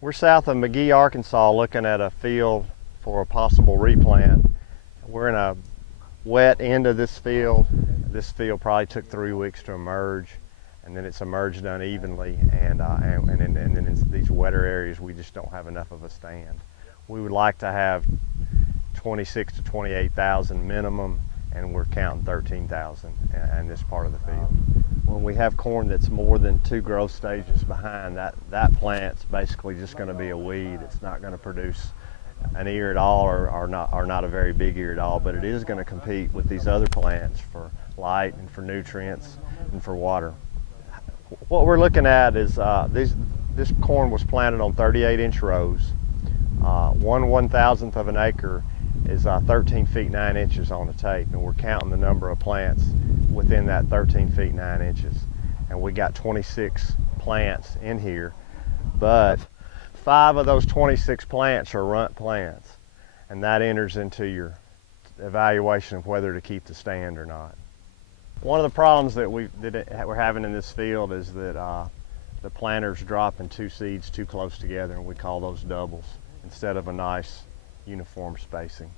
We're south of McGee, Arkansas, looking at a field for a possible replant. We're in a wet end of this field. This field probably took 3 weeks to emerge, and then it's emerged unevenly, and then in these wetter areas we just don't have enough of a stand. We would like to have 26 to 28,000 minimum, and we're counting 13,000 in this part of the field. When we have corn that's more than 2 growth stages behind, that plant's basically just going to be a weed. It's not going to produce an ear at all, or not a very big ear at all, but it is going to compete with these other plants for light and for nutrients and for water. What we're looking at is this corn was planted on 38-inch rows. 1/1000th of an acre is 13 feet 9 inches on the tape, and we're counting the number of plants within that 13 feet 9 inches. And we got 26 plants in here, but 5 of those 26 plants are runt plants, and that enters into your evaluation of whether to keep the stand or not. One of the problems that we're having in this field is that the planters dropping 2 seeds too close together, and we call those doubles, instead of a nice uniform spacing.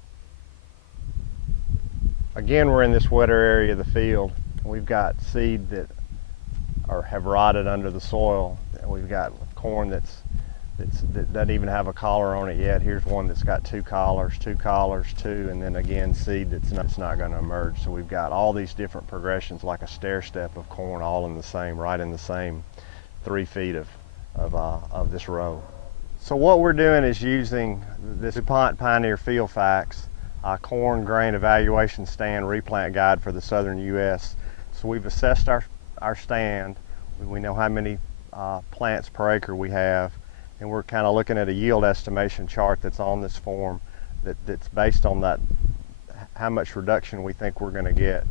Again, we're in this wetter area of the field. We've got seed that have rotted under the soil. We've got corn that doesn't even have a collar on it yet. Here's one that's got 2 collars, 2 collars, 2, and then again seed that's not going to emerge. So we've got all these different progressions, like a stair step of corn, all in the same, right in the same 3 feet of this row. So what we're doing is using this DuPont Pioneer Field Facts corn grain evaluation stand replant guide for the southern U.S. So we've assessed our stand. We know how many plants per acre we have, and we're kind of looking at a yield estimation chart that's on this form that's based on that, how much reduction we think we're going to get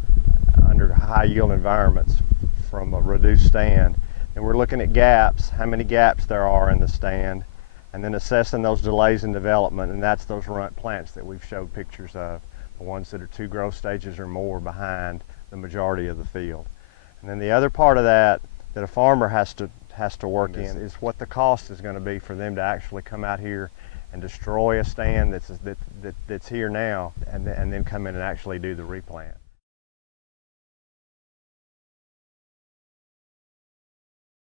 under high yield environments from a reduced stand. And we're looking at gaps, how many gaps there are in the stand, and then assessing those delays in development, and that's those runt plants that we've showed pictures of, the ones that are 2 growth stages or more behind the majority of the field. And then the other part of that a farmer has to work in is what the cost is going to be for them to actually come out here and destroy a stand that's here now, and then come in and actually do the replant.